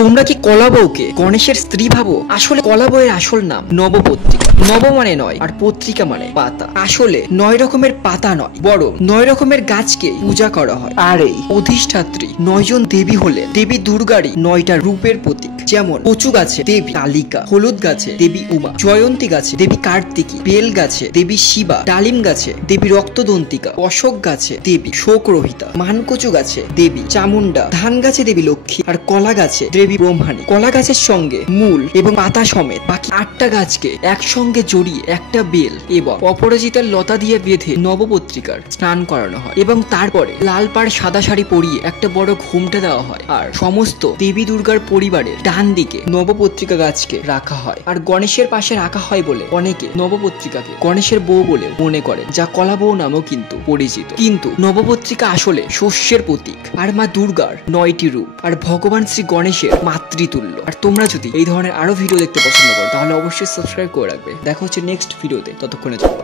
তোমরা কি কলাবউকে গণেশের স্ত্রী ভাবো? আসলে কলাবউয়ের আসল নাম নবপত্রিকা। নব মানে নয় আর পত্রিকা মানে পাতা। আসলে 9 রকমের পাতা নয়, বরং 9 রকমের গাছকে পূজা করা হয়। আর এই অধিষ্ঠাত্রী 9 জন দেবী হলেন দেবী দুর্গারই 9টা রূপের প্রতীক। যেমন কচু গাছে দেবী কালিকা, হলুদ গাছে দেবী উমা, জয়ন্তী গাছে দেবী কার্তিকী, বেল গাছে দেবী শিবা, ডালিম গাছে দেবী রক্তদন্তিকা, অশোক গাছে দেবী শোকরহিতা, মানকচু গাছে দেবী চামুন্ডা, ধান গাছে দেবী লক্ষ্মী, আর কলা গাছে দেবী ব্রহ্মাণী। কলা গাছের সঙ্গে মূল এবং পাতা সমেত বাকি 8টা গাছকে একসঙ্গে জড়িয়ে একটা বেল এবং অপরাজিতার লতা দিয়ে বেঁধে নবপত্রিকার স্নান করানো হয় এবং তারপরে লাল পাড় সাদা শাড়ি পরিয়ে একটা বড় ঘুমটা দেওয়া হয়। আর সমস্ত দেবী দুর্গার পরিবারের ডান দিকে নবপত্রিকা গাছকে রাখা হয়। আর গণেশের পাশে রাখা হয় বলে অনেকে নবপত্রিকাকে গণেশের বউ বলে মনে করেন, যা কলা বউ নামেও কিন্তু পরিচিত। কিন্তু নবপত্রিকা আসলে শস্যের প্রতীক আর মা দুর্গার 9টি রূপ আর ভগবান শ্রী গণেশের মাতৃতুল্য। আর তোমরা যদি এই ধরনের আরো ভিডিও দেখতে পছন্দ করো তাহলে অবশ্যই সাবস্ক্রাইব করে রাখবে। দেখা হচ্ছে নেক্সট ভিডিওতে, ততক্ষণে চলো।